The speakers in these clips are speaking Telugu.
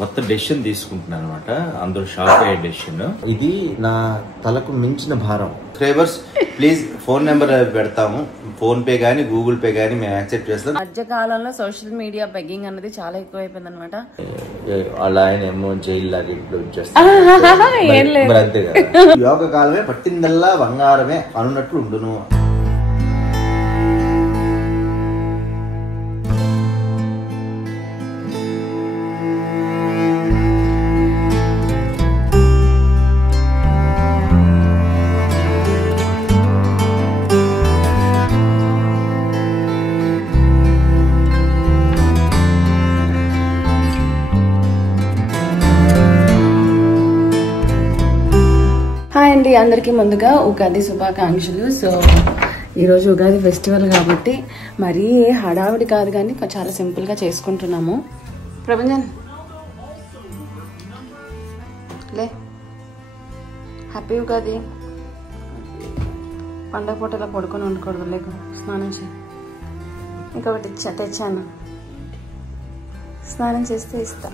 కొత్త డెసిషన్ తీసుకుంటున్నాను అనమాట. అందరూ షాక్ అయ్యే డెసిషన్ ఇది. నా తలకు మించిన భారం. సబ్స్క్రైబర్స్ ప్లీజ్ ఫోన్ నెంబర్ పెడతాము. ఫోన్ పే గానీ గూగుల్ పే గానీ మేము యాక్సెప్ట్ చేస్తాం. మధ్య కాలంలో సోషల్ మీడియా బెగ్గింగ్ అనేది చాలా ఎక్కువైపోయింది అనమాట. వాళ్ళ ఆయన ఏమో జైలు లాగా ఇంట్లో వచ్చేస్తారు. అంతే కదా, యోగ కాలమే పట్టిందల్లా బంగారమే అనున్నట్లు ఉండును. హాయ్ అండి, అందరికీ ముందుగా ఉగాది శుభాకాంక్షలు. సో ఈరోజు ఉగాది ఫెస్టివల్ కాబట్టి మరీ హడావిడి కాదు కానీ చాలా సింపుల్గా చేసుకుంటున్నాము. ప్రభంజన్ లే, హ్యాపీ ఉగాది. పండగ పూటలా పడుకొని వండుకోవడం లేకు, స్నానం చేయి. ఇంకొకటి తెచ్చాను, స్నానం చేస్తే ఇస్తా.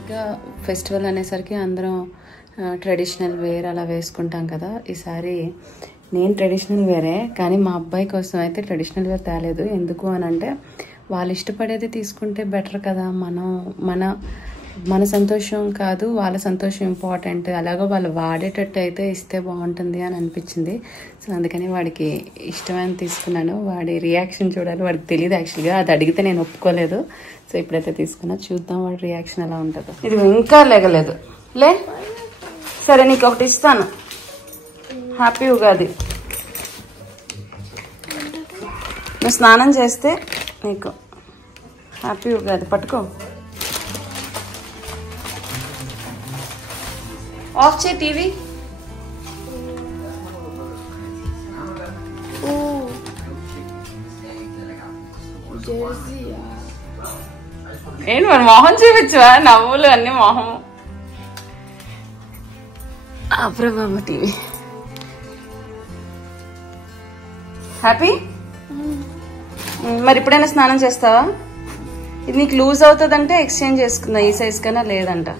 ఇంకా ఫెస్టివల్ అనేసరికి అందరం ట్రెడిషనల్ వేర్ అలా వేసుకుంటాం కదా. ఈసారి నేను ట్రెడిషనల్ వేరే, కానీ మా అబ్బాయి కోసం అయితే ట్రెడిషనల్ వేర్ తేలేదు. ఎందుకు అని అంటే వాళ్ళు ఇష్టపడేది తీసుకుంటే బెటర్ కదా. మన సంతోషం కాదు, వాళ్ళ సంతోషం ఇంపార్టెంట్. అలాగో వాళ్ళు వాడేటట్టు అయితే ఇస్తే బాగుంటుంది అని అనిపించింది. సో అందుకని వాడికి ఇష్టమైన తీసుకున్నాను. వాడి రియాక్షన్ చూడాలి. వాడికి తెలియదు యాక్చువల్గా, అది అడిగితే నేను ఒప్పుకోలేదు. సో ఇప్పుడైతే తీసుకున్నా, చూద్దాం వాడి రియాక్షన్ ఎలా ఉంటుందో. ఇది ఇంకా లేగలేదు లే. సరే నీకు ఒకటి ఇస్తాను, హ్యాపీ ఉగాది. నువ్వు స్నానం చేస్తే నీకు హ్యాపీ ఉగాది. పట్టుకో, ఆఫ్ చేయి టీవీ. ఏంటి మరి మొహం చూపించవా? నవ్వులు అన్ని మొహం. అప్రభామ టీవీ. హ్యాపీ. మరి ఇప్పుడైనా స్నానం చేస్తావా? ఇది నీకు లూజ్ అవుతుందంటే ఎక్స్చేంజ్ చేసుకుందా. ఈ సైజ్ కన్నా లేదంట.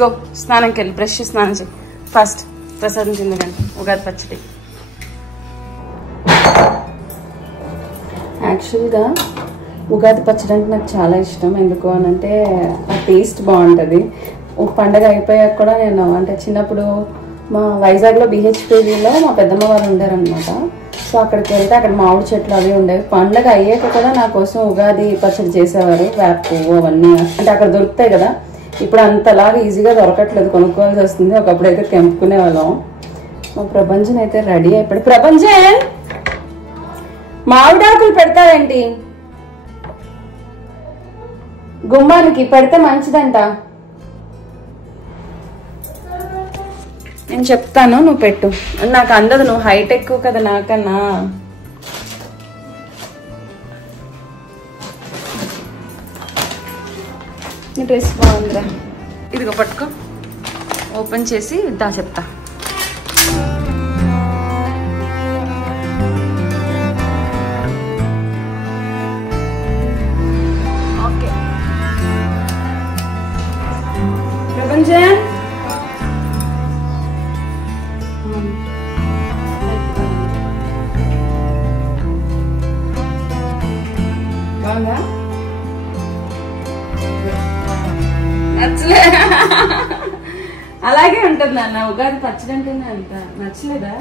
గో స్నానంకి వెళ్ళి బ్రష్ స్నానం చేయి ఫస్ట్. ప్రసాదం తిందుకండి, ఉగాది పచ్చడి. యాక్చువల్గా ఉగాది పచ్చడి అంటే నాకు చాలా ఇష్టం. ఎందుకు అని అంటే ఆ టేస్ట్ బాగుంటుంది. పండగ అయిపోయాక కూడా నేను అంటే చిన్నప్పుడు మా వైజాగ్లో BHPVలో మా పెద్దమ్మ వాళ్ళు ఉండారనమాట. సో అక్కడికి వెళ్తే అక్కడ మామిడి చెట్లు అవి ఉండేవి. పండగ అయ్యాక కూడా నా కోసం ఉగాది పచ్చడి చేసేవారు. వేప పువ్వు అవన్నీ అంటే అక్కడ దొరుకుతాయి కదా. ఇప్పుడు అంతలాగా ఈజీగా దొరకట్లేదు, కొనుక్కోవాల్సి వస్తుంది. ఒకప్పుడు అయితే తెంపుకునే వాళ్ళం. మా ప్రభంజన్ అయితే రెడీ అయిపోయాడు. ప్రభంజన్, మామిడాకులు పెడతావేంటి? గుమ్మానికి పెడితే మంచిదంట. నేను చెప్తాను, నువ్వు పెట్టు. నాకు అందదు, నువ్వు హైట్ ఎక్కువ కదా నాకన్నా. నీ డ్రెస్ బాగుందిరా. ఇదిగో పట్టుకో, ఓపెన్ చేసి దా చెప్తా. ఓకే ప్రపంచం. బాగా నచ్చలే. అలాగే ఉంటుంది అన్న, ఉగాది పచ్చడి అంటేనే అంత నచ్చలేదా?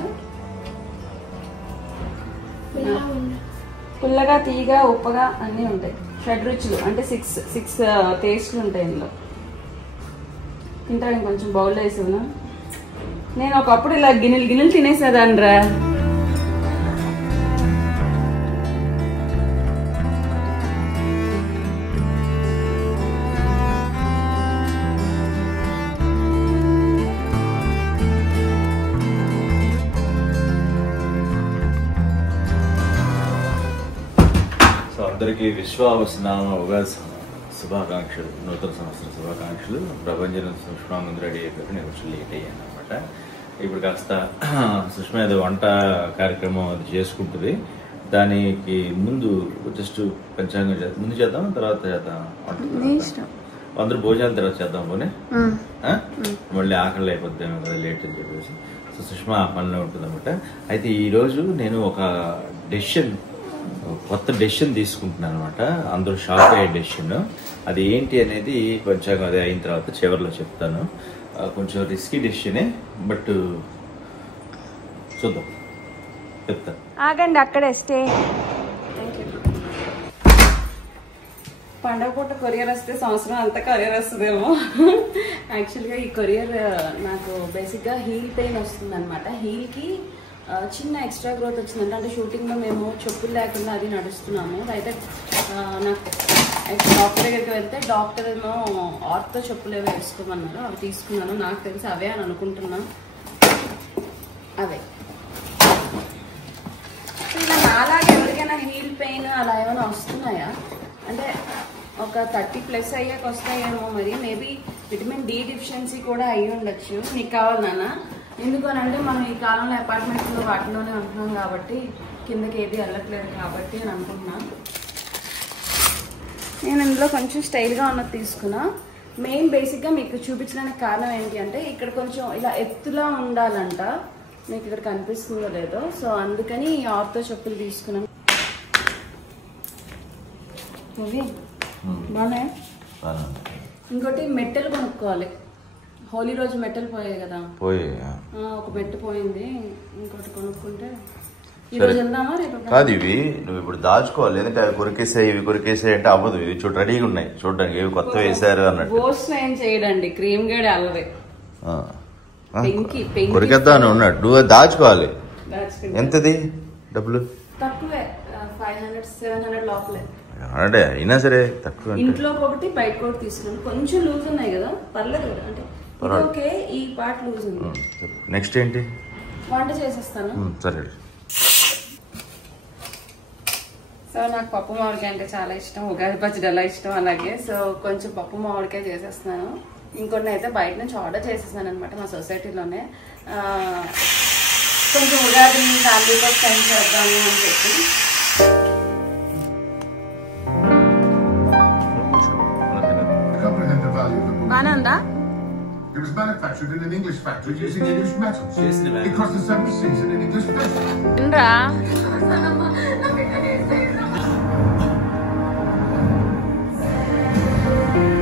పుల్లగా, తీయగా, ఉప్పగా అన్నీ ఉంటాయి. షడ్రుచులు అంటే సిక్స్ టేస్ట్లు ఉంటాయి ఇందులో. తింటా కొంచెం బౌల్లో వేసేవనా? నేను ఒకప్పుడు ఇలా గిన్నెలు తినేసేదాన్ని రా. అందరికీ విశ్వావసనామ ఉగాది శుభాకాంక్షలు, నూతన సంవత్సర శుభాకాంక్షలు. ప్రభంజన సుష్మా ముందు రెడీ అయిపోయి నేను కొంచెం లేట్ అయ్యాను అనమాట. ఇప్పుడు కాస్త సుష్మా ఏదో వంట కార్యక్రమం అది చేసుకుంటుంది. దానికి ముందు జస్ట్ పంచాంగం ముందు చేద్దాం, తర్వాత చేద్దాం. అందరూ భోజనాల తర్వాత చేద్దాం పోనీ, మళ్ళీ ఆకలి అయిపోద్దాం కదా లేట్ అని చెప్పేసి. సో సుష్మా ఆ పనిలో ఉంటుంది అనమాట. అయితే ఈరోజు నేను ఒక కొత్త డెసిషన్ తీసుకుంటున్నాను అనమాట. అందరూ షాక్ అయ్యే డెసిషన్. అది ఏంటి అనేది పంచాంగం అది అయిన తర్వాత చివరిలో చెప్తాను. కొంచెం రిస్కీ డెసిషనే, బట్ చూద్దాం, చెప్తాను. ఆగండి అక్కడే స్టే. పండగ పూట కొరియర్ వస్తే సంవత్సరం అంతా కొరియర్ వస్తుందేమో. యాక్చువల్గా ఈ కొరియర్ నాకు బేసిక్గా హీల్ పెయిన్ వస్తుంది అనమాట. హీల్కి చిన్న ఎక్స్ట్రా గ్రోత్ వచ్చిందంటే, అంటే షూటింగ్లో మేము చెప్పులు లేకుండా అది నడుస్తున్నాము. అయితే నాకు డాక్టర్ దగ్గరికి వెళ్తే డాక్టర్ ఏమో ఆర్తో చెప్పులు ఏవో వేసుకోమన్నారు. అవి తీసుకున్నాను. నాకు తెలిసి అవే అని అనుకుంటున్నాను. అవే ఇలా నాలాగే ఎవరికైనా హీల్ పెయిన్ అలా ఏమైనా వస్తున్నాయా అంటే ఒక 30+ అయ్యాక వస్తాయేమో. మరి మేబీ విటమిన్ డి డెఫిషియన్సీ కూడా అయ్యి ఉండొచ్చు. నీకు కావాలి నాన్న. ఎందుకు అని అంటే మనం ఈ కాలంలో అపార్ట్మెంట్లో వాటిలోనే ఉంటున్నాం కాబట్టి, కిందకి ఏది వెళ్ళట్లేదు కాబట్టి అని అనుకుంటున్నాను. నేను ఇందులో కొంచెం స్టైల్గా ఉన్నది తీసుకున్నా. మెయిన్ బేసిక్గా మీకు చూపించడానికి కారణం ఏంటి అంటే, ఇక్కడ కొంచెం ఇలా ఎత్తులా ఉండాలంట. మీకు ఇక్కడ కనిపిస్తుందో లేదో, సో అందుకని ఈ ఆర్తో చెప్పులు తీసుకున్నాను. బాగున్నాయి. ఇంకోటి మెట్టెలు కొనుక్కోవాలి. హోలీ రోజు మెట్టెలు పోయాయి కదా, ఒక మెట్టు పోయింది. ఇంకోటి కొనుక్కుంటే ఈరోజు వెళ్దామా రేపు? కాదు, ఇవి నువ్వు ఇప్పుడు దాచుకోవాలి. ఎందుకంటే అవి కొరికేసాయి, ఇవి కొరికేసాయి అంటే అవ్వదు. ఇవి చూడ రెడీగా ఉన్నాయి చూడడానికి, ఇవి కొత్త వేసారు అన్నట్టు. బోస్ ఏం చేయడండి, క్రీమ్ గేడ్ అల్లవే కొరికేద్దామని ఉన్నాడు. నువ్వు దాచుకోవాలి. ఎంతది డబ్బులు? తక్కువే, 500-700 లోపలే. అంటే అయినా సరే తక్కువ. ఇంట్లో ఒకటి బయట కూడా తీసుకున్నాను. కొంచెం లూజ్ ఉన్నాయి కదా, పర్లేదు కదా. అంటే ఓకే, ఈ పార్ట్ లూజ్ ఉంది. నెక్స్ట్ ఏంటి? వంట చేసేస్తాను. సరే. సో నాకు పప్పు మామిడికాయ అంటే చాలా ఇష్టం. ఉగాది పచ్చడి ఎలా ఇష్టం అలాగే. సో కొంచెం పప్పు మామిడికాయ చేసేస్తున్నాను. ఇంకొన్ని అయితే బయట నుంచి ఆర్డర్ చేసేసాను అనమాట, మా సొసైటీలోనే. కొంచెం ఉగాది ఫ్యామిలీతో స్పెండ్ చేద్దాము అని చెప్పి. బానే ఉందా? It was manufactured in an English factory using English metals. It cost us 7 seas in an English vessel. Indra.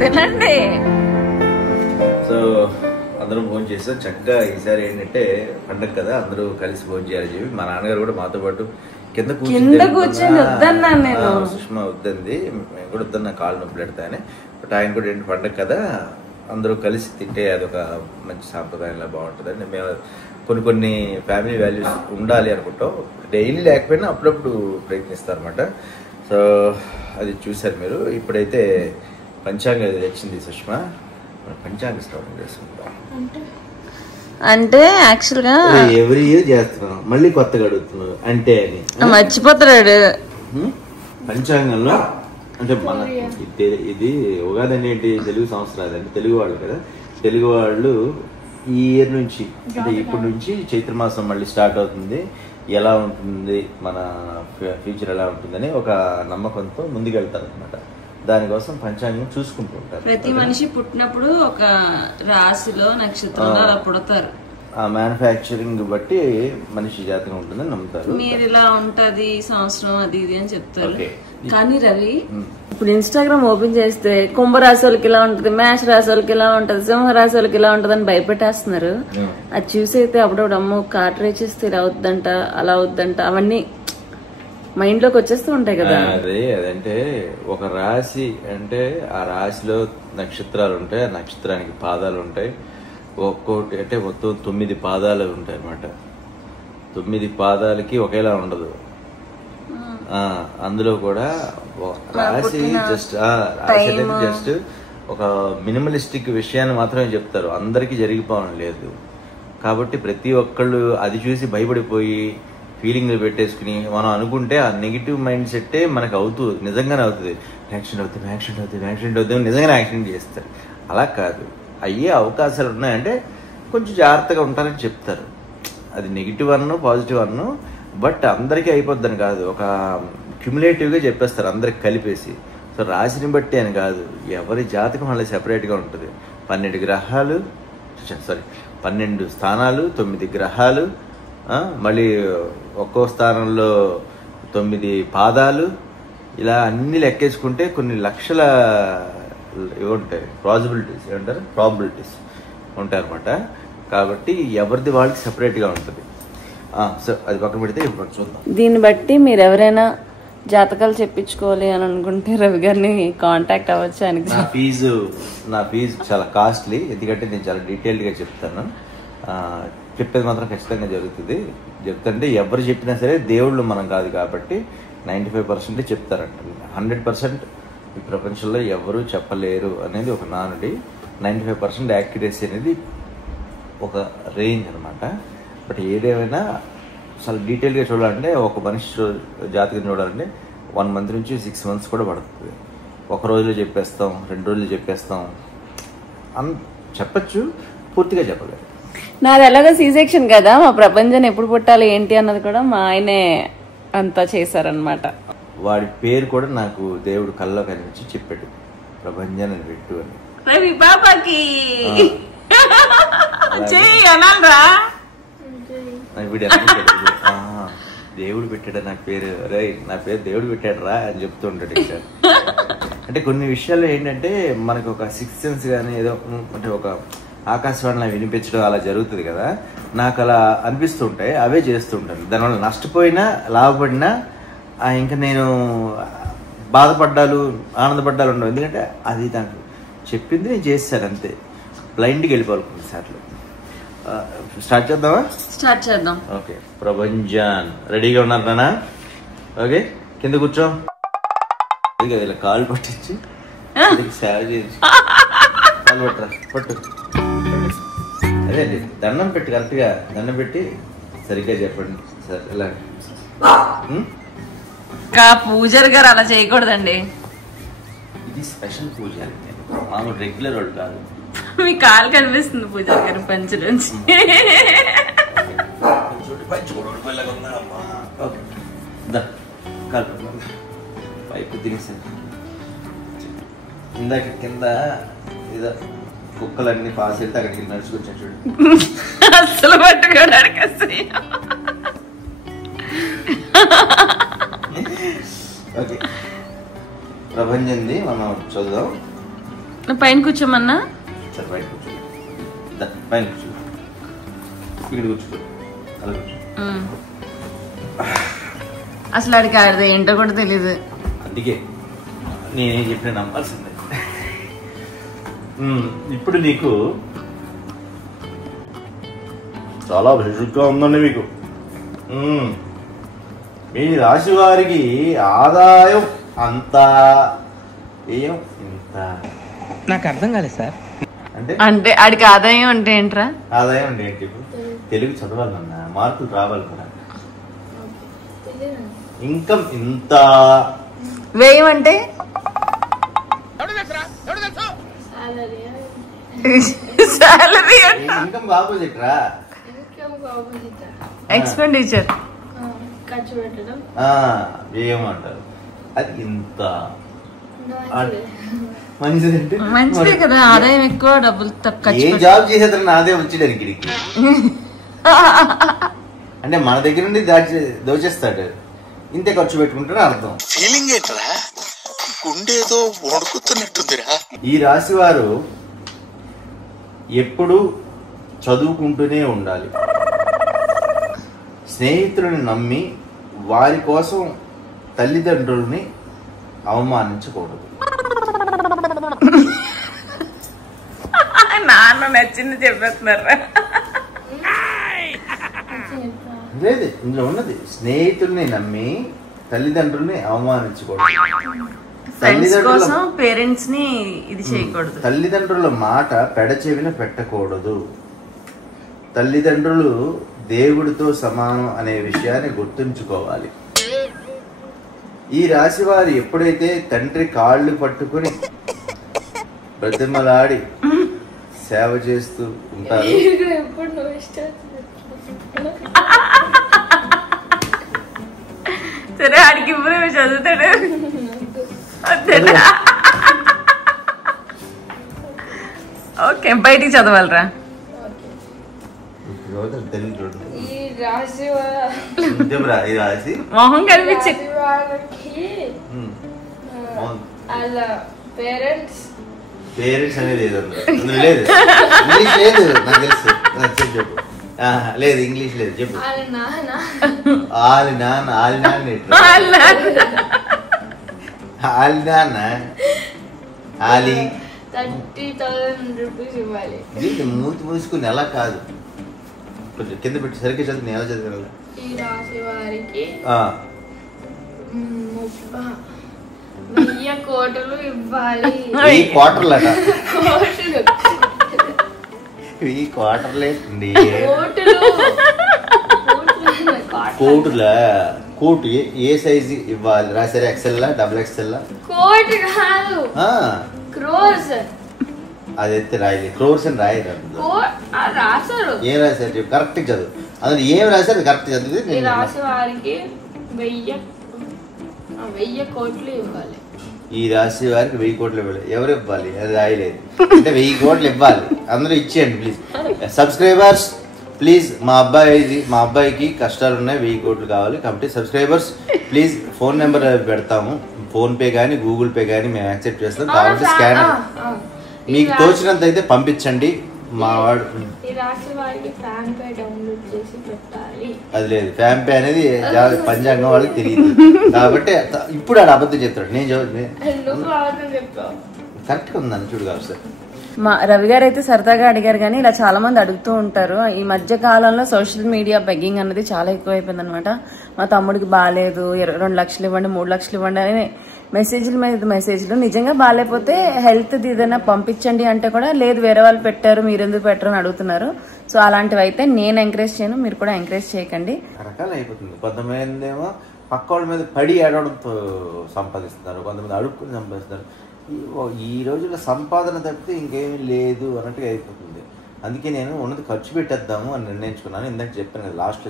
తినండి. సో అందరం భోజనం చేస్తాం చక్కగా. ఈసారి ఏంటంటే పండగ కదా, అందరూ కలిసి భోజనం చేయాలని చెప్పి మా నాన్నగారు కూడా మాతో పాటు కింద కూర్చొని వద్దన్నాను నేను. సుష్మా వద్దంది, మేము కూడా వద్దన్నా, కాళ్ళు నొప్పి పెడతాయని. బట్ ఆయన కూడా ఏంటి పండగ కదా, అందరూ కలిసి తింటే అదొక మంచి సాంప్రదాయంలా బాగుంటుందని మేము కొన్ని ఫ్యామిలీ వాల్యూస్ ఉండాలి అనుకుంటాం. డైలీ లేకపోయినా అప్పుడప్పుడు ప్రయత్నిస్తారన్నమాట. సో అది చూసారు మీరు. ఇప్పుడైతే పంచాంగం తెచ్చింది సుష్మా, పంచాంగ శ్రవణం చేసుకుంటాం. అంటే యాక్చువల్గా ఎవ్రీ ఇయర్ చేస్తున్నాం, మళ్ళీ కొత్తగా అడుగుతున్నాం అంటే అని మర్చిపోతాడు. పంచాంగంలో అంటే మన ఇది ఉగాది ఏంటి, తెలుగు సంవత్సరాలు అంటే తెలుగు వాళ్ళు కదా. తెలుగు వాళ్ళు ఈ ఇయర్ నుంచి అంటే ఇప్పటి నుంచి చైత్రమాసం మళ్ళీ స్టార్ట్ అవుతుంది. ఎలా ఉంటుంది, మన ఫ్యూచర్ ఎలా ఉంటుందని ఒక నమ్మకంతో ముందుకెళ్తారు అనమాట. దానికోసం పంచాంగం చూసుకుంటూ ఉంటారు. ప్రతి మనిషి పుట్టినప్పుడు ఒక రాశిలో నక్షత్రంలో అలా పుడతారు. ఆ మ్యానుఫ్యాక్చరింగ్ బట్టి మనిషి జాతకం ఉంటుందని నమ్ముతారు. మీరు ఇలా ఉంటది సంవత్సరం అది ఇది అని చెప్తారు. కానీ రవి, ఇప్పుడు ఇన్స్టాగ్రామ్ ఓపెన్ చేస్తే కుంభరాశి వాళ్ళకి ఇలా ఉంటది, మేష రాశి వాళ్ళకి ఇలా ఉంటది, సింహరాశి వాళ్ళకి ఇలా ఉంటది అని భయపెట్టేస్తున్నారు. అది చూసి అయితే అప్పుడప్పుడు అమ్మో కార్ట్ రేచేస్తే ఇలా అవుద్దంట అలా అవుద్దంట అవన్నీ మైండ్ లోకి వచ్చేస్తూ ఉంటాయి కదా. అదంటే ఒక రాశి అంటే ఆ రాశిలో నక్షత్రాలు ఉంటాయి, ఆ నక్షత్రానికి పాదాలు ఉంటాయి. ఒక్కోటి అంటే మొత్తం 9 పాదాలు ఉంటాయి అన్నమాట. 9 పాదాలకి ఒకేలా ఉండదు. అందులో కూడా రాశి జస్ట్ ఒక మినిమలిస్టిక్ విషయాన్ని మాత్రమే చెప్తారు, అందరికీ జరిగిపోవడం లేదు. కాబట్టి ప్రతి ఒక్కళ్ళు అది చూసి భయపడిపోయి ఫీలింగ్లు పెట్టేసుకుని మనం అనుకుంటే ఆ నెగిటివ్ మైండ్ సెట్టే మనకు అవుతుంది, నిజంగానే అవుతుంది. యాక్సిడెంట్ అవుతుంది నిజంగానే యాక్సిడెంట్ చేస్తారు. అలా కాదు, అయ్యే అవకాశాలు ఉన్నాయంటే కొంచెం జాగ్రత్తగా ఉంటారని చెప్తారు. అది నెగిటివ్ అన్ను పాజిటివ్ అన్ను బట్ అందరికీ అయిపోద్దని కాదు, ఒక క్యుములేటివ్గా చెప్పేస్తారు అందరికి కలిపేసి. సో రాశిని బట్టి అని కాదు, ఎవరి జాతకం వాళ్ళ సెపరేట్గా ఉంటుంది. 12 గ్రహాలు, 12 స్థానాలు, 9 గ్రహాలు, మళ్ళీ ఒక్కో స్థానంలో 9 పాదాలు, ఇలా అన్ని లెక్కేసుకుంటే కొన్ని లక్షల ఇవి ఉంటాయి, ప్రాబిలిటీస్ ఉంటాయి అనమాట. కాబట్టి ఎవరిది వాళ్ళకి సెపరేట్గా ఉంటుంది. సో అది పక్కన పెడితే ఇప్పుడు చూద్దాం. దీన్ని బట్టి మీరు ఎవరైనా జాతకాలు చెప్పించుకోవాలి అని అనుకుంటే రవి గారిని కాంటాక్ట్ అవ్వచ్చు. ఆయనకి నా ఫీజు చాలా కాస్ట్లీ, ఎందుకంటే నేను చాలా డీటెయిల్డ్గా చెప్తాను. చెప్పేది మాత్రం ఖచ్చితంగా జరుగుతుంది. చెప్తుంటే ఎవరు చెప్పినా సరే దేవుళ్ళు మనం కాదు కాబట్టి 95% చెప్తారంట. 100% ఈ ప్రపంచంలో ఎవరు చెప్పలేరు అనేది ఒక నానుడి. 95% యాక్యురసీ అనేది ఒక రేంజ్ అనమాట. బట్ ఏదేమైనా చాలా డీటెయిల్గా చూడాలంటే, ఒక మనిషి జాతకం చూడాలంటే 1 month నుంచి 6 months కూడా పడుతుంది. ఒక రోజులో చెప్పేస్తాం, 2 రోజులు చెప్పేస్తాం చెప్పచ్చు, పూర్తిగా చెప్పలేదు. నాది ఎలాగో C-section కదా, మా ప్రపంచం ఎప్పుడు పుట్టాలి ఏంటి అన్నది కూడా మా ఆయనే అంతా చేశారనమాట. వాడి పేరు కూడా నాకు దేవుడు కల్లో కనిపించి చెప్పాడు, ప్రభంజన్ అని పెట్టు అని. రవి బాబాకి దేవుడు పెట్టాడు నాకు పేరు, రే నా పేరు దేవుడు పెట్టాడు రా అని చెప్తూ ఉంటాడు. అంటే కొన్ని విషయాల్లో ఏంటంటే మనకు ఒక 6th sense కానీ ఏదో అంటే ఒక ఆకాశవాణిలో వినిపించడం అలా జరుగుతుంది కదా, నాకు అలా అనిపిస్తూ ఉంటాయి, అవే చేస్తుంటాను. దానివల్ల నష్టపోయినా లాభపడినా ఇంకా నేను బాధపడ్డాలు ఆనందపడ్డాలు ఉండవు. ఎందుకంటే అది నాకు చెప్పింది నేను చేస్తాను అంతే, బ్లైండ్కి వెళ్ళిపోవాలి కొన్నిసార్లు. స్టార్ట్ చేద్దామా? స్టార్ట్ చేద్దాం. ఓకే, ప్రభంజన్ రెడీగా ఉన్నారు నాన్న? ఓకే, కింద కూర్చో. ఇలా కాలు పట్టించి సేవ చేసి కాలు పట్టరా, పట్టు. అదే దండం పెట్టి, కరెక్ట్గా దండం పెట్టి సరిగ్గా చెప్పండి సార్. ఇలా పూజారి గారు అలా చేయకూడదండి, ఇది స్పెషల్ పూజ, మామూలు రెగ్యులర్ వాళ్ళు కాదు. మీ కాలు కనిపిస్తుంది పూజారి గారు పంచ నుంచి. పైపు తినేసాను ఇందాక, కింద ఏదో కుక్కలన్నీ పాస్ అయితే అక్కడికి నడుచుకొచ్చాను చూడు. అసలు పట్టుకోవడానికి ఓకే, ప్రభంజన్ది మనం చూద్దాం. పైన కూర్చోమన్నా? సరే పైన కూర్చో, పైన కూర్చో, ఇక్కడ కూర్చో, అలా కూర్చో. అసలు అడిగి ఆడదు ఏంటో కూడా తెలీదు, అందుకే నేనేం చెప్పిన నమ్మాల్సిందే. ఇప్పుడు నీకు చాలా విసుగ్గా ఉందండి మీకు. మీ రాశి వారికి ఆదాయం అంతా, ఏం ఇంత, నాకు అర్థం కాలేదు సార్. అంటే ఆడికి ఆదాయం అంటే ఏంట్రా? ఆదాయం అంటే ఏంటి? తెలుగు చదవాలన్నా, మార్కులు రావాలి కదా. ఇన్కమ్ ఇంత, వ్యయం అంటే సాలరీ, ఇన్కమ్ ఆపోజిట్ రా, ఎక్స్పెండిచర్, వ్యయం అంటారు. అది ఇంత మంచిదంటే మంచిదే కదా, ఆదాయం ఎక్కువ డబ్బులు తక్కువ. ఏ జాబ్ చేసేదని అదే వచ్చేదానికి ఇడికి. అంటే మన దగ్గర నుండి దోచేస్తాడు, ఇంతే ఖర్చు పెట్టుకుంటాడు అర్థం. ఫీలింగ్ ఏంట్రా, గుండేదో వణుకుతున్నట్టుందిరా. ఈ రాశి వారు ఎప్పుడు చదువుకుంటూనే ఉండాలి. స్నేహితులను నమ్మి వారి కోసం తల్లిదండ్రుల్ని అవమానించకూడదు. నాన్న నచ్చింది చెప్పేస్తున్నారా? లేదు, ఇందులో ఉన్నది స్నేహితుల్ని నమ్మి తల్లిదండ్రుల్ని అవమానించకూడదు. పేరెంట్స్ ని ఇది చేయకూడదు. తల్లిదండ్రుల మాట పెడచెవిన పెట్టకూడదు. తల్లిదండ్రులు దేవుడితో సమానం అనే విషయాన్ని గుర్తుంచుకోవాలి. ఈ రాశి వారు ఎప్పుడైతే తండ్రి కాళ్ళు పట్టుకుని బ్రతిమలాడి సేవ చేస్తూ ఉంటారు, సరే ఆడికి ఇప్పుడు చదువుతాడు. ఓకే బయటికి చదవాలరా. మొహం కనిపించి పేరెంట్స్ అనేది లేదు, లేదు ఇంగ్లీష్ లేదు నాకు తెలుసు. చెప్పు. లేదు ఇంగ్లీష్ లేదు చెప్పు. ఆలి నాన్న ఆలి 30,000 rupees ఇవ్వాలి. మూతి మూసుకుని ఎలా కాదు, కొంచెం కింద పెట్టి సరిగ్గా చదువు. నేను ఎలా చదవగల? ఈ రాశి వారికి 1000 కోట్లు ఇవ్వాలి. 1000 కోటర్లట. కోట్లు 1000 కోటర్లేండి. కోటుల కోటు ఏ సైజు ఇవ్వాలి రాశారు? XL double XL? కోట్ కాదు, క్రోర్స్. అదైతే రాయలేదు, క్రోర్స్ అని రాయలేదు. రాశారు. ఏం రాశారు చెప్పు, కరెక్ట్ చదువు. అందులో ఏం రాశారు కరెక్ట్ చదివి. ఈ రాశి వారికి 1000 కోట్లు ఇవ్వాలి. ఈ రాశి వారికి 1000 కోట్లు ఇవ్వాలి. ఎవరు ఇవ్వాలి? అది రాయలేదు. అంటే 1000 కోట్లు ఇవ్వాలి. అందరూ ఇచ్చేయండి ప్లీజ్. సబ్స్క్రైబర్స్ ప్లీజ్, మా అబ్బాయికి కష్టాలు ఉన్నాయి, 1000 కోట్లు కావాలి. కాబట్టి సబ్స్క్రైబర్స్ ప్లీజ్ ఫోన్ నెంబర్ పెడతాము. ఫోన్ పే కానీ గూగుల్ పే కానీ మేము యాక్సెప్ట్ చేస్తాం. కాబట్టి స్కానర్ మీకు తోచినంత అయితే పంపించండి. మా వాడు అది లేదు, ఫ్యాన్ పే అనేది పంచాంగం వాళ్ళకి తెలియదు. కాబట్టి ఇప్పుడు ఆడ అబద్ధం చెప్తాడు. నేను కరెక్ట్గా ఉందని చూడు కాదు సార్. మా రవి గారు అయితే సరదాగా అడిగారు, కానీ ఇలా చాలా మంది అడుగుతూ ఉంటారు. ఈ మధ్య కాలంలో సోషల్ మీడియా బెగ్గింగ్ అనేది చాలా ఎక్కువైపోయింది అనమాట. మా తమ్ముడికి బాగాలేదు, 2 లక్షలు ఇవ్వండి, 3 లక్షలు ఇవ్వండి అని మెసేజ్ల మీద మెసేజ్లు. నిజంగా బాగాలేకపోతే హెల్త్ ఏదైనా పంపించండి అంటే కూడా లేదు, వేరే వాళ్ళు పెట్టారు మీరు ఎందుకు పెట్టరు అని అడుగుతున్నారు. సో అలాంటివి అయితే నేను ఎంకరేజ్ చేయను, మీరు కూడా ఎంకరేజ్ చేయకండి. రకాలు అయిపోతుంది. కొంతమంది ఏమో పక్క వాళ్ళ మీద పడి ఆడడంతో సంపాదిస్తున్నారు, కొంతమంది అడుక్కుని సంపాదిస్తున్నారు. ఈ రోజుల్లో సంపాదన తప్పితే ఇంకేమీ లేదు అన్నట్టుగా అయిపోతుంది. అందుకే నేను ఉన్నది ఖర్చు పెట్టేద్దాము అని నిర్ణయించుకున్నాను. ఇందాక చెప్పాను కదా, లాస్ట్లో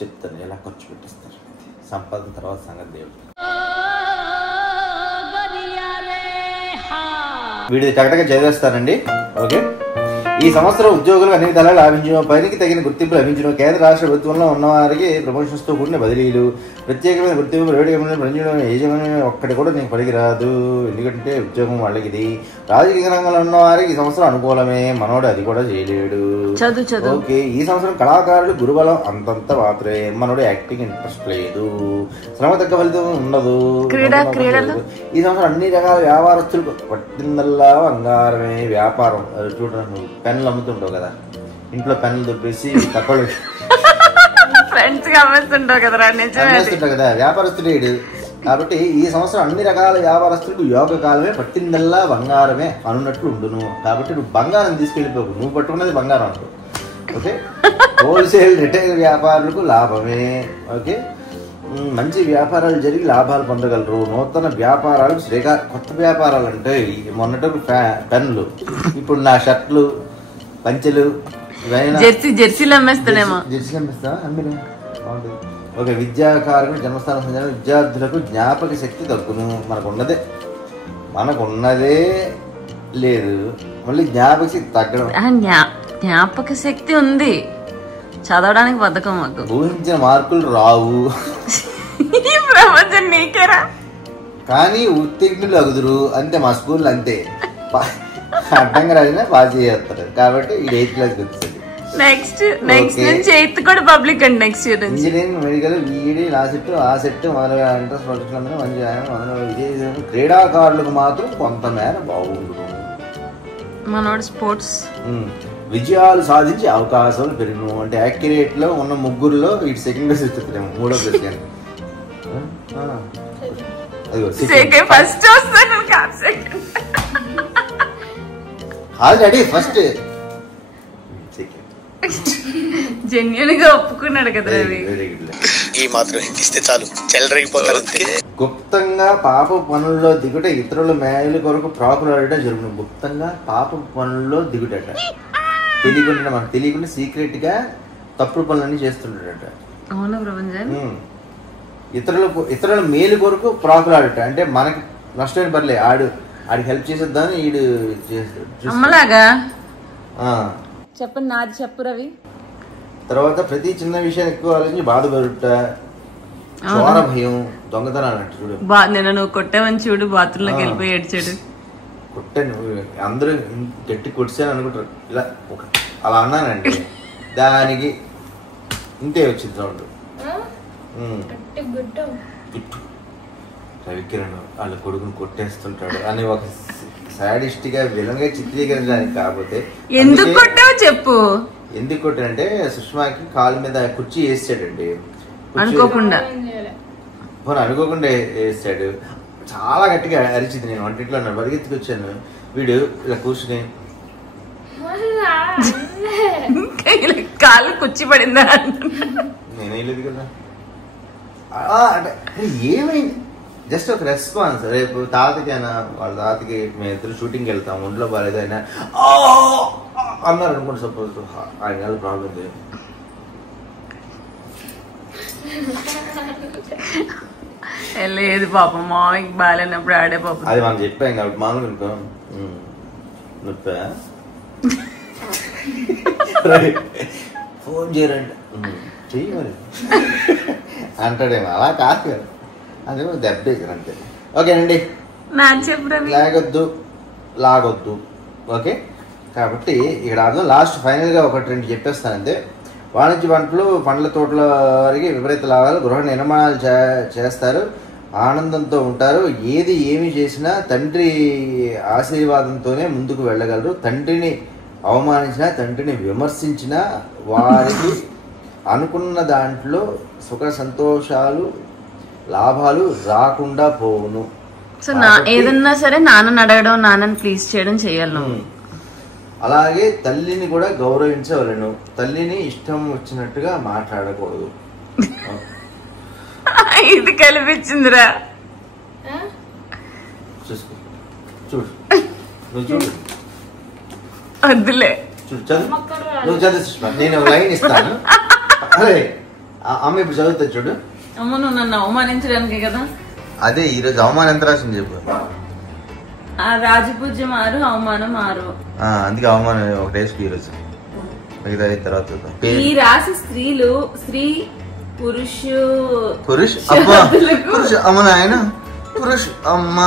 చెప్తాను ఎలా ఖర్చు పెట్టేస్తారు. సంపాదన తర్వాత సంగతి దేవుడు. వీడిది కరెక్ట్గా చదివేస్తానండి. ఓకే. ఈ సంవత్సరం ఉద్యోగులు అన్ని విధాలు లాభించడం, పనికి తగిన గుర్తింపు లభించడం, కేంద్ర రాష్ట్ర ప్రభుత్వంలో ఉన్నవారికి ప్రమోషన్స్తో కూడిన బదిలీలు, ప్రత్యేకమైన గుర్తింపు ప్రైవేట్ కంపెనీలు పనిచేయడం యజమాని ఒక్కటి కూడా నీకు పనికిరాదు. ఎందుకంటే ఉద్యోగం వాళ్ళకి ఇది. రాజకీయ రంగంలో ఉన్న వారికి ఈ సంవత్సరం అనుకూలమే, మనోడు అది కూడా చేయలేడు. ఓకే. ఈ సంవత్సరం కళాకారులు గురుబలం అంతంత మాత్రమే, మనోడు యాక్టింగ్ ఇంట్రెస్ట్ లేదు, శ్రమ తగ్గ ఫలితం ఉండదు. ఈ సంవత్సరం అన్ని రకాల వ్యాపారస్తులకు పట్టిందల్లా బంగారమే. వ్యాపారం చూడండి, పెన్నులు అమ్ముతుంటావు కదా, ఇంట్లో పెన్నులు దొబ్బేసి తక్కువ అమ్మేస్తుంటావు కదా, వ్యాపారస్తుడు. కాబట్టి ఈ సంవత్సరం అన్ని రకాల వ్యాపారస్తులకు యోగ కాలమే, పట్టిందల్లా బంగారమే అన్నట్లు ఉండును. కాబట్టి నువ్వు బంగారం తీసుకెళ్ళిపోకు, నువ్వు పట్టుకున్నది బంగారం అంటావు. ఓకే. హోల్సేల్ రిటైల్ వ్యాపారులకు లాభమే. ఓకే. మంచి వ్యాపారాలు జరిగి లాభాలు పొందగలరు. నూతన వ్యాపారాలకు కొత్త వ్యాపారాలు అంటే మొన్నటి పెన్నులు, ఇప్పుడు నా షర్ట్లు పంచెలు జెర్సీలు అమ్మేస్తానేమో. జెర్సీలు అమ్మేస్తా అమ్మినా బాగుంటుంది. ఓకే. విద్యాకారులు జన్మస్థానం సంచారం విద్యార్థులకు జ్ఞాపక శక్తి తగ్గును. మనకున్నదే లేదు, మళ్ళీ జ్ఞాపక శక్తి తగ్గడం. జ్ఞాపక శక్తి ఉంది, చదవడానికి బద్ధకం. మాకు ఊహించిన మార్కులు రావు, ప్రపంచం నీకేరా. కానీ ఉత్తీర్ణులు అగుదురు అంతే. మా స్కూల్ అంతే, అడ్డంగా రాజునే పాస్ చేస్తారు. కాబట్టి ఈ 8th క్లాస్కి వచ్చింది. నెక్స్ట్ నుంచి 8th కూడా పబ్లిక్ అండి. నెక్స్ట్ ఇయర్ నుంచి ఇంజనీరింగ్, మెడికల్, బీఈడీ, ఆ సెట్ మొదలుగా ఇంట్రెస్ట్ ప్రాజెక్టులు మంచి విజయ. క్రీడాకారులకు మాత్రం కొంతమేర బాగుండు. మనోడు స్పోర్ట్స్ విజయాలు సాధించే అవకాశాలు పెరిగిన. అంటే యాక్యురేట్ లో ఉన్న ముగ్గురులో ఇటు సెకండ్ ప్లేస్ వచ్చేస్తారేమో, 3వ place. First already first genuine గా ఒప్పుకున్నాడు కదా రవి. ఈ మాత్రం ఇస్తే చాలు, చెలరేగిపోతారు. గుప్తంగా పాప పనుల్లో దిగుట, ఇతరుల మేలు కొరకు ప్రాకులాడట జరుగును. గుప్తంగా పాప పనుల్లో దిగుటట, తెలియకుండా మనకు తెలియకుండా సీక్రెట్ గా తప్పుడు పనులన్నీ చేస్తుంటాడట. అవును ప్రపంచం. ఇతరుల మేలు కొరకు ప్రాకులాడట. అంటే మనకి నష్టమైన పర్లే, ఆడికి హెల్ప్ చేసేద్దామని ఈడు అమ్మలాగా. చెప్పండి, నాది చెప్పు రవి. తర్వాత ప్రతి చిన్న విషయాన్ని ఎక్కువ ఆలోచించి బాధపడుట, చోర భయం, దొంగతనాలు అంటే చూడు. నేను నువ్వు కొట్టావని చూడు, బాత్రూమ్ లోకి వెళ్ళిపోయి ఏడ్చాడు. కొట్టాను, అందరూ గట్టి కొట్టాను అనుకుంటారు. ఇలా అలా అన్నానండి, దానికి ఇంతే వచ్చింది సౌండ్. రవికిరణ్ వాళ్ళ కొడుకుని కొట్టేస్తుంటాడు అని ఒక సాడిస్ట్ గా విలన్ గా చిత్రీకరించడానికి. కాకపోతే ఎందుకు కొట్టావు చెప్పు. ఎందుకు కొట్టానంటే సుష్మాకి కాలు మీద కుర్చీ వేసాడండి, అనుకోకుండా వేసాడు. చాలా గట్టిగా అరిచింది. నేను వంటింట్లో పరిగెత్తుకు వచ్చాను, వీడు ఇలా కూర్చుని కాలు కుర్చీ పడిందా నేనేలేదు కదా. అంటే ఏమైంది, జస్ట్ ఒక రెస్పాన్స్. రేపు తాతకి అయినా వాళ్ళ తాతకి మేము ఇద్దరు షూటింగ్కి వెళ్తాం, ఒంట్లో బాగాలేదు అయినా అన్నారు అనుకోండి, సపోజ్ ఆయన ప్రాబ్లం లేదు. లేదు పాపం, మామయ్యకి బాగాలేనప్పుడు ఆడే పాపం. అది మనం చెప్పాం కాబట్టి మామూలు అనుకో నొప్పా ఫోన్ చేయరండి చెయ్యి మరి అంటాడేమో. అలా కాదు కదా, అదే దెబ్బేసారు అంతే. ఓకేనండి, లాగొద్దు. ఓకే, కాబట్టి ఇక్కడ అర్థం లాస్ట్ ఫైనల్గా ఒకటి రెండు చెప్పేస్తానంతే. వాణిజ్య పండ్ల తోటల వారికి విపరీత లాభాలు, గృహ నిర్మాణాలు చేస్తారు, ఆనందంతో ఉంటారు. ఏమి చేసినా తండ్రి ఆశీర్వాదంతోనే ముందుకు వెళ్ళగలరు. తండ్రిని అవమానించినా, తండ్రిని విమర్శించినా వారికి అనుకున్న దాంట్లో సుఖ సంతోషాలు, లాభాలు రాకుండా పోవును. సో ఏదన్నా సరే నాన్నని అడగడం, నాన్నని ప్లీజ్ చేయడం చేయాలి. అలాగే తల్లిని కూడా గౌరవించవలను. తల్లిని ఇష్టం వచ్చినట్టుగా మాట్లాడకూడదు. ఇది కనిపించిందిరా, చూసుకో, చూడు, నువ్వు చూడు, వద్దులే చూడు, చదువు, నువ్వు చదువు సుష్మా. నేను లైన్ ఇస్తాను. అరే అమ్మ ఇప్పుడు చదువుతా చూడు. అమ్మ నువ్వు నన్ను అవమానించడానికే కదా. అదే ఈరోజు అవమానం ఎంత రాసింది చెప్పు. రాజపూజ్యం 6, అవమానం 6. అందుకే అవమానం ఒకటేసుకు ఈరోజు, మిగతా తర్వాత ఈ రాశి స్త్రీలు స్త్రీ పురుష అమ్మ నాయన పురుష అమ్మ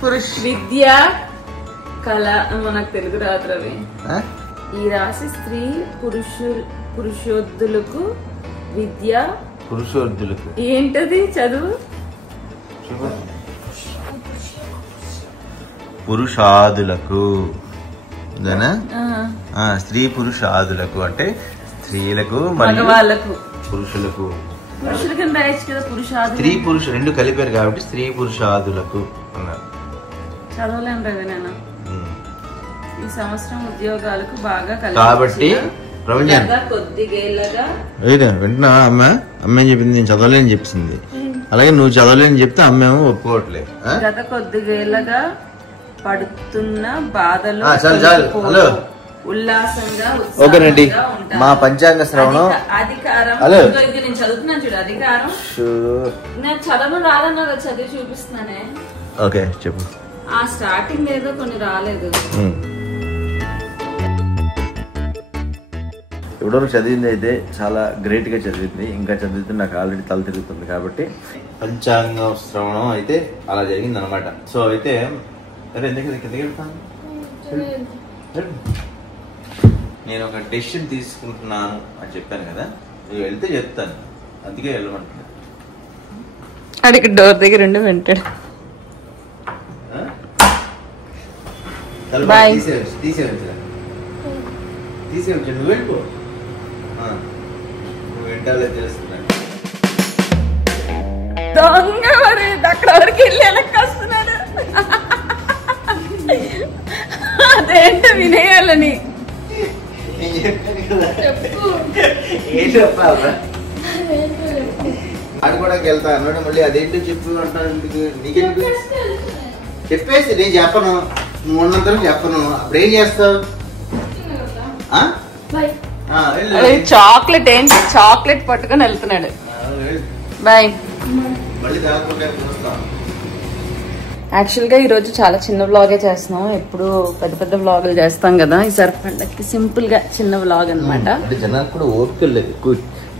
పురుష విద్య కళ మనకు తెలుగు రాదు రవి. ఈ రాశి స్త్రీ పురుషోద్ధులకు విద్య పురుషోద్ధులకు ఏంటది చదువు పురుషాదులకు స్త్రీ పురుషాదులకు అంటే స్త్రీలకు మగవాళ్ళకు పురుషులకు స్త్రీ పురుషు రెండు కలిపారు కాబట్టి స్త్రీ పురుషాదులకు అన్నారు. చదవలేను రవి నేను. ఈ సంవత్సరం ఉద్యోగాలకు బాగా కాబట్టి కొద్దిగేళ్ళగా వింటున్నా అమ్మ ఏం చెప్పింది, నేను చదవలేని చెప్పింది. అలాగే నువ్వు చదవలేని చెప్తే అమ్మేమో ఒప్పుకోవట్లేదు. గత కొద్దిగేళ్ళగా పడుతున్న బాధలు ఉల్లాసంగా ఓకేనండి. మా పంచాంగ శ్రవణం అధికారం నేను చదువుతున్నాను చూడు. అధికారం నేను చదవడం రాదన్నా చదివి చూపిస్తున్నానే. ఓకే చెప్పు. ఆ స్టార్టింగ్ ఏదో కొన్ని రాలేదు. ఇప్పటివరకు చదివింది అయితే చాలా గ్రేట్ గా చదివింది. ఇంకా చదివితే నాకు ఆల్రెడీ తల తిరుగుతుంది. కాబట్టి పంచాంగ శ్రవణం అయితే అలా జరిగింది అనమాట. సో అయితే ఎందుకు వెళ్తాను, నేను ఒక డెసిషన్ తీసుకుంటున్నాను అని చెప్పాను కదా, నువ్వు వెళ్తే చెప్తాను, అందుకే వెళ్ళమంటున్నా. అడిగి డోర్ దగ్గర ఉండి వింటాడు. తీసేవచ్చు నువ్వు వెళ్ళిపో, నువ్వు వెంటాలే తెలుస్తున్నా. దొంగ మరి అక్కడ వరకు వెళ్ళి వెనక్కి వస్తున్నాడు. అదేంటో వినేయాలని ఆడుకోవడానికి వెళ్తాను. మళ్ళీ అదేంటో చెప్పు అంటాను. నీకెందుకు చెప్పేసి నేను చెప్పను, నువ్వు ఉన్నంతరం చెప్పను. అప్పుడు ఏం చేస్తావు? చాక్లెట్ ఏంటి, చాక్లెట్ పట్టుకొని వెళ్తున్నాడు. బాయ్. యాక్చువల్గా ఈరోజు చాలా చిన్న వ్లాగే చేస్తున్నాం. ఎప్పుడు పెద్ద పెద్ద వ్లాగులు చేస్తాం కదా, ఈసారి పండగకి సింపుల్ గా చిన్న వ్లాగ్ అనమాట. అంటే జనానికి కూడా ఓపిక లేదు, ఎక్కువ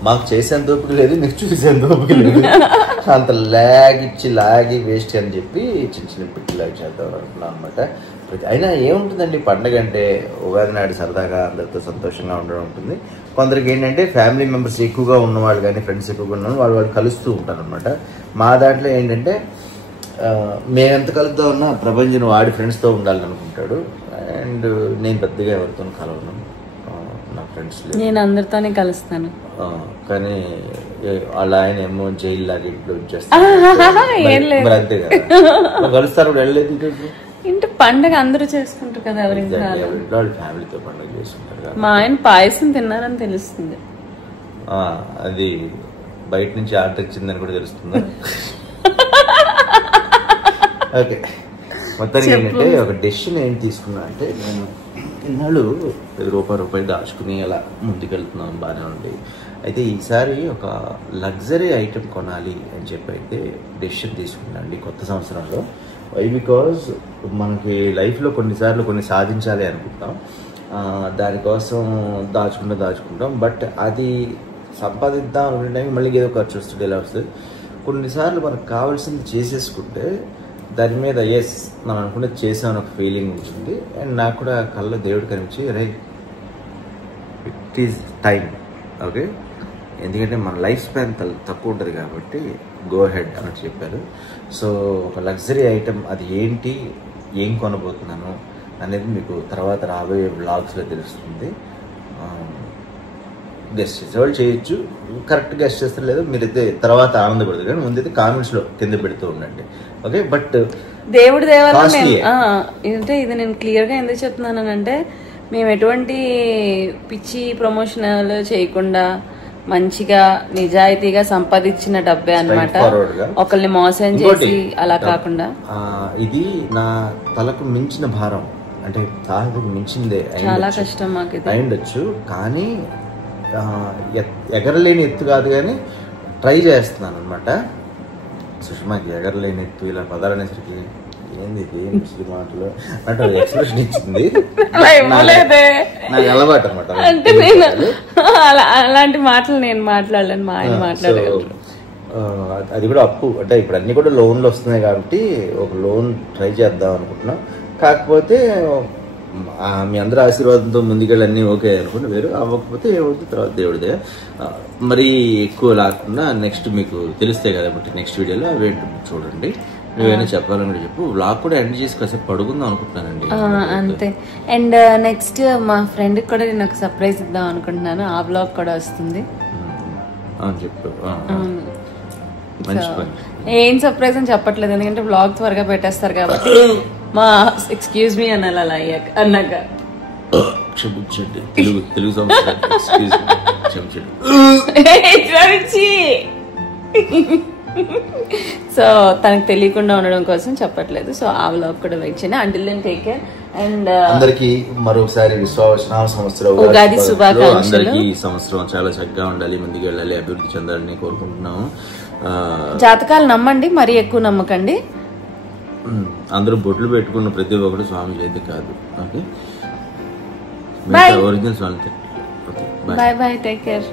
మాకు చేసేంత ఓపిక లేదు, మీకు చూసేంత ఓపిక లేదు. అంత లాగి వేస్ట్ అని చెప్పి చిన్న చిన్న పిట్టిలాగా చేద్దాం అనుకున్నాం అనమాట. అయినా ఏముంటుందండి పండగ అంటే, ఉగాది నాడు సరదాగా అందరితో సంతోషంగా ఉండడం ఉంటుంది. కొందరికి ఏంటంటే ఫ్యామిలీ మెంబర్స్ ఎక్కువగా ఉన్నవాళ్ళు కానీ ఫ్రెండ్స్ ఎక్కువగా ఉన్న వాళ్ళు కలుస్తూ ఉంటారు అనమాట. మా దాంట్లో ఏంటంటే మేమెంత కలుద్దాం ఉన్నా ప్రపంచం వాడి ఫ్రెండ్స్తో ఉండాలని అనుకుంటాడు. అండ్ నేను పెద్దగా ఎవరితో కలవను, నా ఫ్రెండ్స్ నేను అందరితోనే కలుస్తాను. కానీ వాళ్ళ ఆయన ఏమో జైలు లాగా ఇంట్లో వచ్చేస్తారు, మరి అంతే కదా కలుస్తారు. వెళ్ళలేదు ఇంటి పండగ అందరూ చేసుకుంటారు కదా, వాళ్ళు ఫ్యామిలీతో పండుగ చేసుకుంటారు. మా ఆయన పాయసం తిన్నారని తెలుస్తుంది. అది బయట నుంచి ఆర్డర్ ఇచ్చిందని కూడా తెలుస్తుంది. ఓకే, మొత్తానికి ఏంటంటే ఒక డెసిషన్ ఏం తీసుకున్నా అంటే, నేను ఇన్నాళ్ళు రూపాయి దాచుకుని అలా ముందుకెళ్తున్నాను, బాగానే ఉంది. అయితే ఈసారి ఒక లగ్జరీ ఐటెం కొనాలి అని చెప్పి అయితే డెసిషన్ తీసుకున్నాండి కొత్త సంవత్సరంలో. వై బికాజ్ మనకి లైఫ్లో కొన్నిసార్లు కొన్ని సాధించాలి అనుకుంటాం, దానికోసం దాచుకుంటాం. బట్ అది సంపాదిద్దాం అనుకునే టైం మళ్ళీ ఏదో ఖర్చు వస్తుంది, ఎలా వస్తుంది. కొన్నిసార్లు మనకు కావాల్సింది చేసేసుకుంటే దాని మీద ఎస్ మనం అనుకుంటే చేసామని ఒక ఫీలింగ్ ఉంటుంది. అండ్ నాకు కూడా కళ్ళలో దేవుడు కనిపించి right it is time. Okay, ఎందుకంటే మన లైఫ్ స్పాన్ తక్కువ ఉంటుంది కాబట్టి గో హెడ్ అని చెప్పారు. సో ఒక లగ్జరీ ఐటెం అది ఏంటి, ఏం కొనబోతున్నాను అనేది మీకు తర్వాత రాబోయే బ్లాగ్స్లో తెలుస్తుంది. గెస్ట్ చేసేవాళ్ళు చేయొచ్చు, కరెక్ట్ గెస్ట్ చేస్తారు లేదా మీరైతే తర్వాత ఆనందపడదు, కానీ ముందైతే కామెంట్స్లో కింద పెడుతూ ఉండండి. ఓకే, బట్ దేవుడి దేవాల అంటే ఇది నేను క్లియర్గా ఎందుకు చెప్తున్నానంటే, మేము ఎటువంటి పిచ్చి ప్రమోషనల్ చేయకుండా మంచిగా నిజాయితీగా సంపాదించిన డబ్బే అన్నమాట. ఒకరిని మోసం చేసి అలా కాకుండా. ఇది నా తలకు మించిన భారం, అంటే తాహతకు మించిందే, చాలా కష్టం మాకు అయిండొచ్చు. కానీ ఎగరలేని ఎత్తు కాదు, కానీ ట్రై చేస్తున్నాను అనమాట. సుష్మాకి ఎగరలేని ఎత్తు ఇలా పదాలు అనేసరికి ఏంది ముస్లిం మాటలు అంటే ఎక్స్ప్రెషన్ ఇచ్చింది, నాకు అలవాటు అనమాట. అంటే నేను అలాంటి మాటలు నేను మాట్లాడలేను, మా ఆయన మాట్లాడగలరు. అది కూడా అప్పు, అంటే ఇప్పుడు అన్ని కూడా లోన్లు వస్తున్నాయి కాబట్టి ఒక లోన్ ట్రై చేద్దాం అనుకుంటున్నాం. కాకపోతే మీ అందరి ఆశీర్వాదంతో ముందుకెళ్ళి అన్నీ ఓకే అనుకుంటే వేరు, అవ్వకపోతే ఏమవుతుంది తర్వాత దేవుడిదే. మరీ ఎక్కువ లేకుండా నెక్స్ట్ మీకు తెలుస్తాయి కాబట్టి నెక్స్ట్ వీడియోలో అవి చూడండి. నువ్వేమైనా చెప్పాలని కూడా చెప్పు. వ్లాగ్ కూడా ఎండ్ చేసి కాసేపు పడుకుందాం అనుకుంటున్నానండి, అంతే. అండ్ నెక్స్ట్ మా ఫ్రెండ్ కూడా నేను ఒక సర్ప్రైజ్ ఇద్దాం అనుకుంటున్నాను, ఆ వ్లాగ్ కూడా వస్తుంది. చెప్పు. ఏం సర్ప్రైజ్ అని చెప్పట్లేదు, ఎందుకంటే వ్లాగ్ త్వరగా పెట్టేస్తారు కాబట్టి. మా ఎక్స్క్యూజ్ మీ అనాలి అలా అన్నాక. క్షమించండి, తెలుగు సంవత్సరం సో తనకు తెలియకుండా ఉండడం కోసం చెప్పట్లేదు. సో ఆ వ్లాగ్ కూడా వెయిట్ చేయండి. Until then take care. And అందరికి మరొకసారి విశ్వావసనామ సంవత్సరం ఉగాది శుభాకాంక్షలు. అందరికి ఈ సంవత్సరం చాలా చక్కగా ఉండాలి, ముందుకు వెళ్ళాలి, అభివృద్ధి చెందాలని కోరుకుంటున్నాము. జాతకాలు నమ్మండి, మరీ ఎక్కువ నమ్మకండి. అందరూ బొట్లు పెట్టుకున్న ప్రతి ఒక్కరు స్వామి అయితే కాదు. ఓకే, ఒరిజినల్ స్వామి. Bye bye, take care.